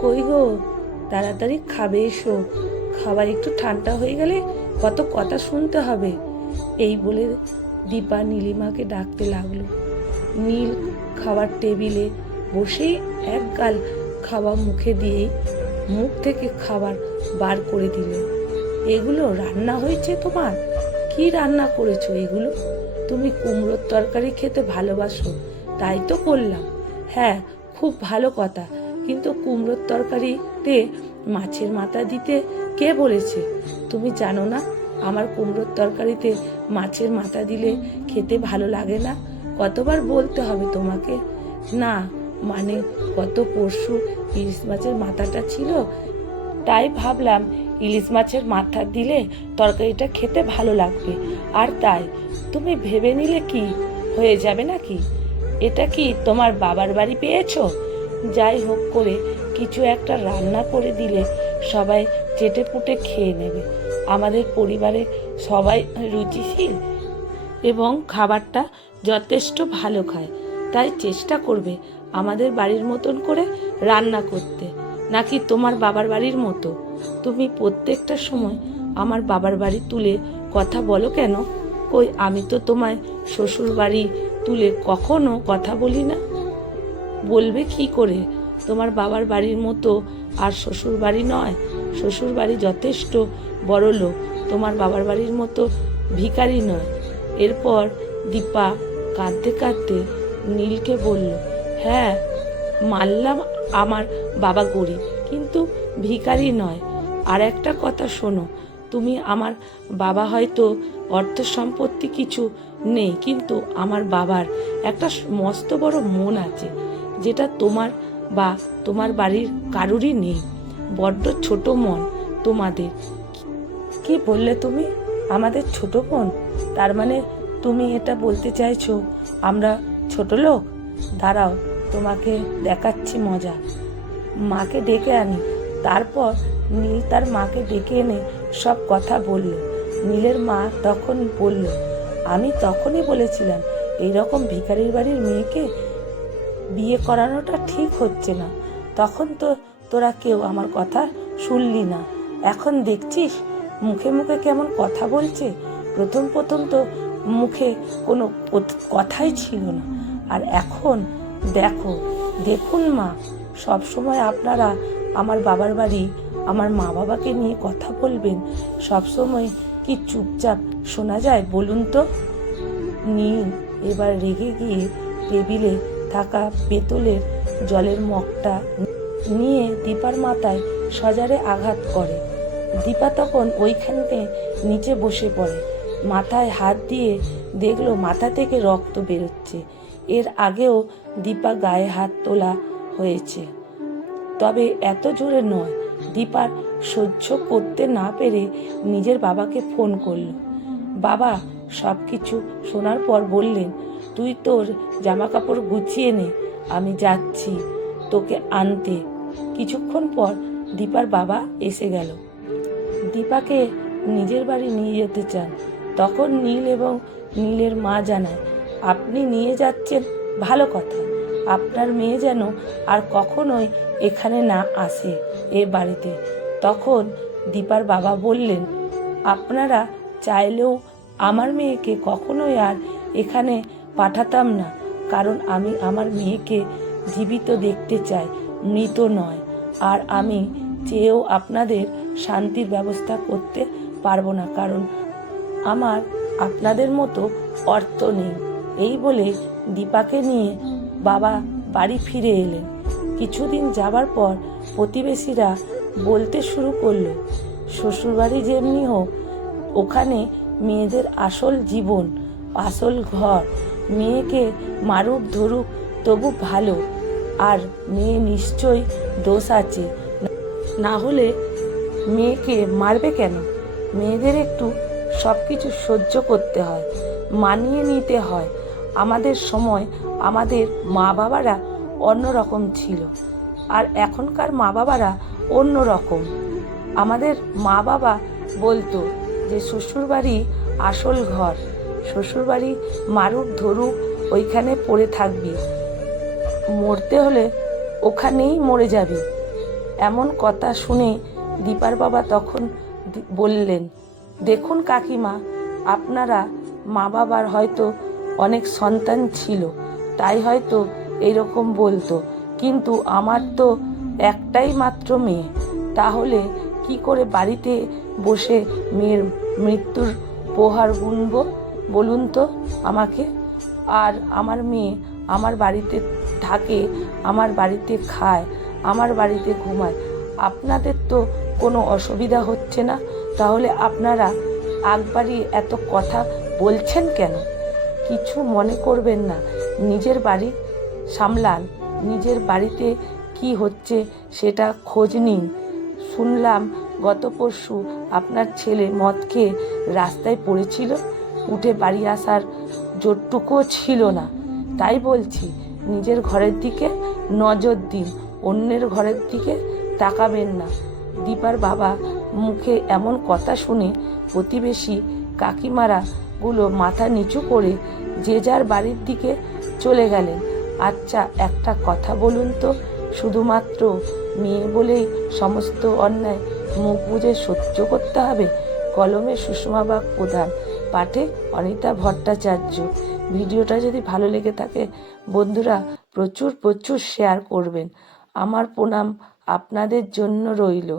কই গো, তাড়াতাড়ি খাবে এসো, খাবার একটু ঠান্ডা হয়ে গেলে কত কথা শুনতে হবে। এই বলে দীপা নীলিমাকে ডাকতে লাগলো। নীল খাবার টেবিলে বসেই এক গাল খাওয়া মুখে দিয়েই মুখ থেকে খাবার বার করে দিল। এগুলো রান্না হয়েছে তোমার? কি রান্না করেছো এগুলো? তুমি কুমড়োর তরকারি খেতে ভালোবাসো, তাই তো করলাম। হ্যাঁ, খুব ভালো কথা, কিন্তু কুমড়োর তরকারিতে মাছের মাথা দিতে কে বলেছে? তুমি জানো না আমার কুমড়োর তরকারিতে মাছের মাথা দিলে খেতে ভালো লাগে না? কতবার বলতে হবে তোমাকে? না মানে গত পরশু ইলিশ মাছের মাথাটা ছিল, তাই ভাবলাম ইলিশ মাছের মাথা দিলে তরকারিটা খেতে ভালো লাগবে। আর তাই তুমি ভেবে নিলে কি হয়ে যাবে নাকি? এটা কি তোমার বাবার বাড়ি পেয়েছো? যাই হোক করে কিছু একটা রান্না করে দিলে সবাই চেটে পুটে খেয়ে নেবে। আমাদের পরিবারে সবাই রুচিশীল এবং খাবারটা যথেষ্ট ভালো খায়, তাই চেষ্টা করবে আমাদের বাড়ির মতন করে রান্না করতে, নাকি তোমার বাবার বাড়ির মতো? তুমি প্রত্যেকটা সময় আমার বাবার বাড়ি তুলে কথা বলো কেন? কই আমি তো তোমায় শ্বশুর বাড়ি তুলে কখনো কথা বলি না। বলবে কি করে? তোমার বাবার বাড়ির মতো আর শ্বশুর বাড়ি নয়। শ্বশুর বাড়ি যথেষ্ট বড় লোক, তোমার বাবার বাড়ির মতো ভিখারি নয়। এরপর দীপা কাঁদতে কাঁদতে নীলকে বলল, হ্যাঁ মানলাম আমার বাবা গরিব, কিন্তু ভিখারি নয়। আর একটা কথা শোনো, তুমি আমার বাবা হয়তো অর্থ সম্পত্তি কিছু নেই, কিন্তু আমার বাবার একটা মস্ত বড় মন আছে, যেটা তোমার বা তোমার বাড়ির কারুরই নেই। বড্ড ছোট মন তোমাদের। কি বললে তুমি? আমাদের ছোট মন? তার মানে তুমি এটা বলতে চাইছো আমরা ছোট লোক? দাঁড়াও, তোমাকে দেখাচ্ছি মজা। মাকে ডেকে আনি। তারপর নীল তার মাকে ডেকে এনে সব কথা বলল। নীলের মা তখন বলল, আমি তখনই বলেছিলাম এইরকম ভিখারির বাড়ির মেয়েকে বিয়ে করানোটা ঠিক হচ্ছে না। তখন তো তোরা কেউ আমার কথা শুনলি না। এখন দেখছিস মুখে মুখে কেমন কথা বলছে। প্রথম প্রথম তো মুখে কোনো কথাই ছিল না, আর এখন দেখো। দেখুন মা, সব সময় আপনারা আমার বাবার বাড়ি আমার মা বাবাকে নিয়ে কথা বলবেন? সব সময় কি চুপচাপ শোনা যায় বলুন তো? নীল এবার রেগে গিয়ে টেবিলে থাকা পেতলের জলের মগটা নিয়ে দীপার মাথায় সজারে আঘাত করে। দীপা তখন ওইখানতে নিচে বসে পড়ে। মাথায় হাত দিয়ে দেখলো মাথা থেকে রক্ত বেরোচ্ছে। এর আগেও দীপা গায়ে হাত তোলা হয়েছে, তবে এত জোরে নয়। দীপার সহ্য করতে না পেরে নিজের বাবাকে ফোন করলো। বাবা সব কিছু শোনার পর বললেন, তুই তোর জামা কাপড় গুছিয়ে নে, আমি যাচ্ছি তোকে আনতে। কিছুক্ষণ পর দীপার বাবা এসে গেল। দীপাকে নিজের বাড়ি নিয়ে যেতে চান। তখন নীল এবং নীলের মা জানায়, আপনি নিয়ে যাচ্ছেন ভালো কথা, আপনার মেয়ে যেন আর কখনোই এখানে না আসে এ বাড়িতে। তখন দীপার বাবা বললেন, আপনারা চাইলেও আমার মেয়েকে কখনোই আর এখানে পাঠাতাম না, কারণ আমি আমার মেয়েকে জীবিত দেখতে চাই, মৃত নয়। আর আমি চেয়েও আপনাদের শান্তির ব্যবস্থা করতে পারবো না, কারণ আমার আপনাদের মতো অর্থ নেই। এই বলে দীপাকে নিয়ে বাবা বাড়ি ফিরে এলেন। কিছুদিন যাবার পর প্রতিবেশীরা বলতে শুরু করলো, শ্বশুরবাড়ি যেমনি হোক, ওখানে মেয়েদের আসল জীবন, আসল ঘর। মেয়েকে মারুক ধরুক তবু ভালো, আর মেয়ে নিশ্চয়ই দোষ আছে, না হলে মেয়েকে মারবে কেন? মেয়েদের একটু সব কিছু সহ্য করতে হয়, মানিয়ে নিতে হয়। আমাদের সময় আমাদের মা বাবারা অন্যরকম ছিল, আর এখনকার মা বাবারা অন্য রকম। আমাদের মা বাবা বলতো যে শ্বশুরবাড়ি আসল ঘর, শ্বশুরবাড়ি মারুক ধরুক ওইখানে পড়ে থাকবি, মরতে হলে ওখানেই মরে যাবি। এমন কথা শুনে দীপার বাবা তখন বললেন, দেখুন কাকিমা, আপনারা মা বাবার হয়তো অনেক সন্তান ছিল, তাই হয়তো এরকম বলতো, কিন্তু আমার তো একটাই মাত্র মেয়ে, তাহলে কি করে বাড়িতে বসে মেয়ের মৃত্যুর প্রহার গুনব বলুন তো আমাকে। আর আমার মেয়ে আমার বাড়িতে থাকে, আমার বাড়িতে খায়, আমার বাড়িতে ঘুমায়, আপনাদের তো কোনো অসুবিধা হচ্ছে না, তাহলে আপনারা একবারই এত কথা বলছেন কেন? কিছু মনে করবেন না, নিজের বাড়ি সামলান, নিজের বাড়িতে কি হচ্ছে সেটা খোঁজ নিন। শুনলাম গত পরশু আপনার ছেলে মদ খেয়ে রাস্তায় পড়েছিল, উঠে বাড়ি আসার জোরটুকুও ছিল না। তাই বলছি, নিজের ঘরের দিকে নজর দিন, অন্যের ঘরের দিকে তাকাবেন না। দীপার বাবা মুখে এমন কথা শুনে প্রতিবেশী কাকিমারা গুলো মাথা নিচু করে যে যার বাড়ির দিকে চলে গেলেন। আচ্ছা, একটা কথা বলুন তো, শুধুমাত্র মেয়ে বলেই সমস্ত অন্যায় মুখ বুজে সহ্য করতে হবে? কলমে সুষমা বাগ প্রধান, পাঠে অনিতা ভট্টাচার্য। ভিডিওটা যদি ভালো লেগে থাকে বন্ধুরা প্রচুর প্রচুর শেয়ার করবেন। আমার প্রণাম আপনাদের জন্য রইল।